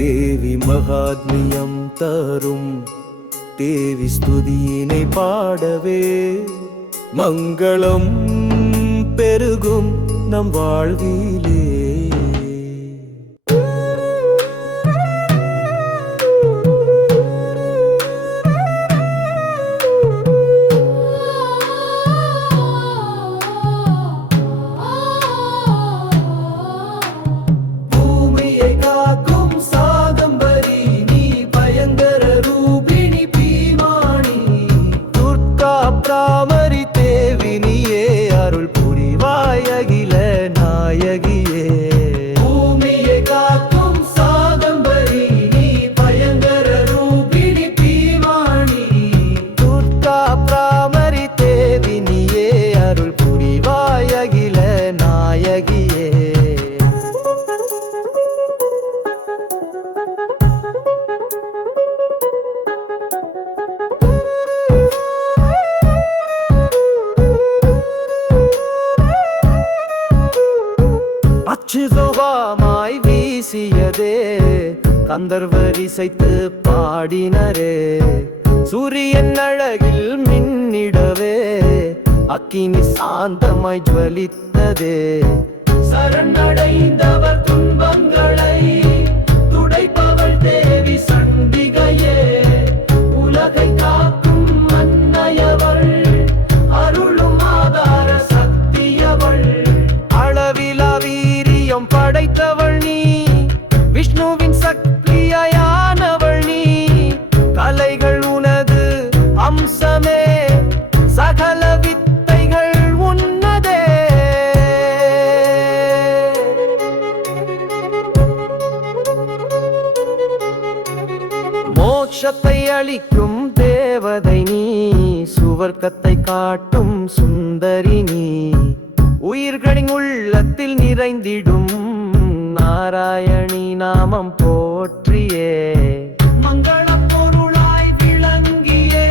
தேவி மகாத்மியம் தரும் தேவி ஸ்துதியினை பாடவே மங்களம் பெருகும் நம் வாழ்விலே. தாமரி தேவி நீயே அருள் புரிவாய் அகில நாயகியே. பூமியை காக்கும் சாதம்பரி நீ பயங்கர ரூபிணி பீமாணி. துர்கா பிராமரி தேவி நீயே அருள் புரிவாய் அகில நாயகியே. அச்சுதோகமாய் வீசியதே கந்தர்வர் இசைத்து பாடினரே. சூரியன் அழகில் மின்னிடவே அக்கினி சாந்தமாய் ஜ்வலித்ததே. சரணடைந்தவர் துன்பங்களை துடைப்பவள் தேவி சண்டிகையே. உலகை காக்கும் அன்னையவள் அருளும் ஆதார சக்தியவள். அளவிலா வீரியம் படைத்தவள் நீ விஷ்ணுவின் சக்தியானவள் நீ. கலைகள் உனது அம்சமே சகல வித்தைகள் உன்னதே. மோட்சத்தை அளிக்கும் தேவதை நீ சுவர்க்கத்தை காட்டும் சுந்தரி நீ. உயிர்களின் உள்ளத்தில் நிறைந்திடும் நாராயணி நாமம் போற்றியே. மங்கள பொருளாய் விளங்கியே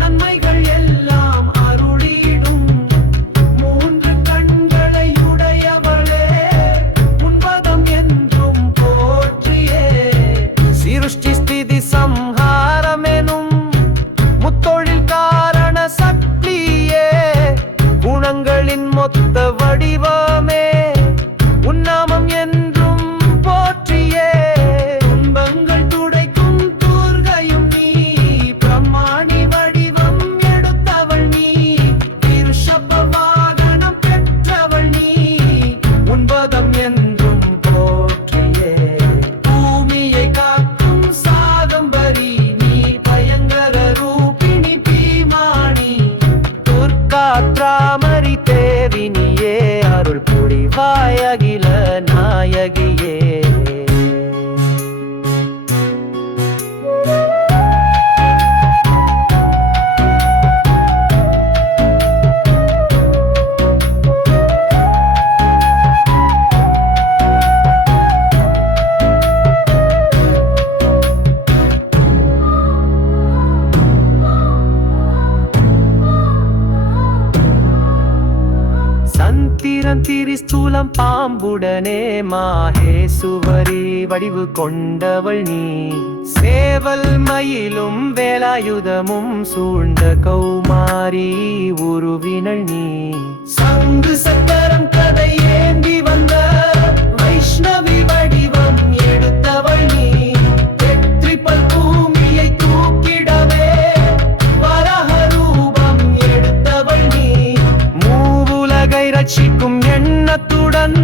நன்மைகள் எல்லாம் அருளிடும். மூன்று கண்களை உடையவளே உன்பதம் என்றும் போற்றியே. சிருஷ்டி ஸ்திதி சம்ஹாரமெனும் முத்தொழில் காரண சக்தியே. குணங்களின் மொத்த வடிவமே உன்னாமம் என்றும் போற்றியே. துன்பங்கள் துடைக்கும் துர்கையும் நீ பிரம்மாணி வடிவம் எடுத்தவள் நீ. திருஷப வாகனம் பெற்றவள் நீ உன்பதம் என்றும் போற்றியே. பூமியை காக்கும் சாதம்பரி நீ பயங்கர ரூபிணி பீமாணி. துர்கா பிராமரி தேவி நீயே அருள் புரிவாய் அகில நாயகியே. சந்திரன் திரிஸ்தூலம் பாம்புடனே மாஹேசுவரி வடிவு கொண்டவள் நீ. சேவல் மயிலும் வேலாயுதமும் சூழ்ந்த கௌமாரி உருவினள் நீ. சங்கு சக்கரம் கதை ஏந்தி வந்த வைஷ்ணவி வடிவம் எடுத்தவள் நீ. வெற்றிப்பல் பூமியை தூக்கிடவே வரஹ ரூபம் எடுத்தவள் நீ. மூவுலகை ரட்சிக்கும் எண்ணத்துடன்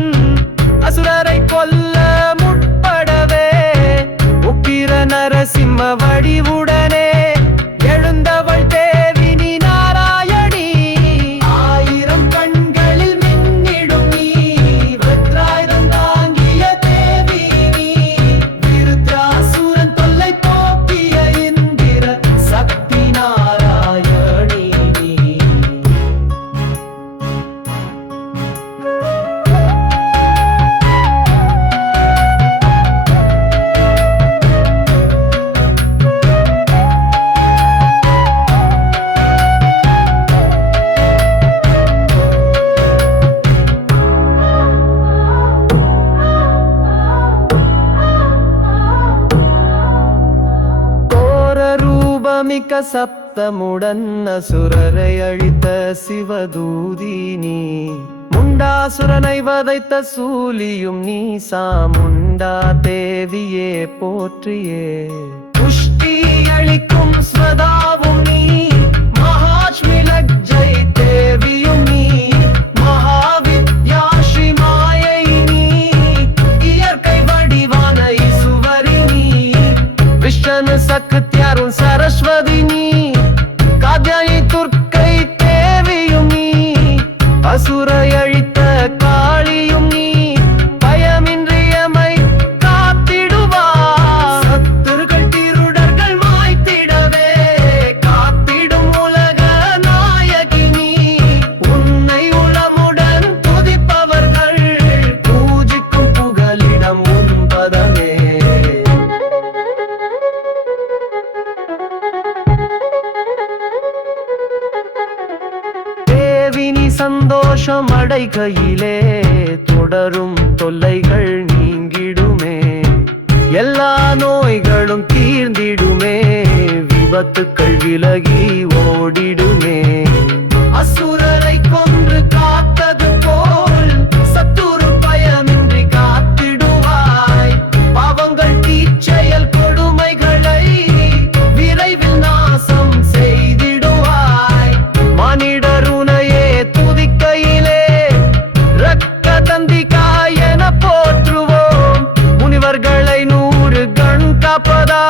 அசுரரை கொல்ல முற்படவே உக்கிர நரசிம்ம வடிவுடனே எழுந்தவள் தேவி நீ நாராயணி. ஆயிரம் கண்களில் மின்னிடும் மாணிக்க சப்தமுடன் அசுரரை அழித்த சிவதூதி நீ முண்டாசுரனை வதைத்த சூலியும் நீ சாமுண்டா தேவியே போற்றியே புஷ்டி அளிக்கும் ஸ்வதாவும் நீ மகாலட்சுமி லஜ்ஜை தேவியும் நீ மகாவித்யா ஸ்ரீ மாயை நீ இயற்கை வடிவான ஈசுவரி நீ விஷ்ணு சக்தியாரும் சரஸ்வதி நீ காத்யாயி துர்க்கை தேவியும் நீ அசுரை அழித்த காளியும் நீ பயமின்றியமை காத்திடுவார் சத்துருக்கள் திருடர்கள் மாய்த்திடவே காத்திடும் உலக நாயகி நீ உன்னை உளமுடன் துதிப்பவர்கள் பூஜிக்கும் புகலிடம் உன் பதமே தேவினி சந்தோஷம் அடைகையிலே தொடரும் தொல்லைகள் நீங்கிடுமே எல்லா நோய்களும் தீர்ந்திடுமே விபத்துக்கள் விலகி ஓடிடுமே அசுரரை கொன்று காத்தது போல் சத்துரு பயமின்றி காத்திடுவாய் பாவங்கள் தீச்செயல் கொடுமைகளை விரைவில் நாசம் செய்திடுவாய் மனிதருனையே துதிக்கையிலே ரக்க தந்திகாய் என போற்றுவோம் முனிவர்களை 100 கண் காப்பதா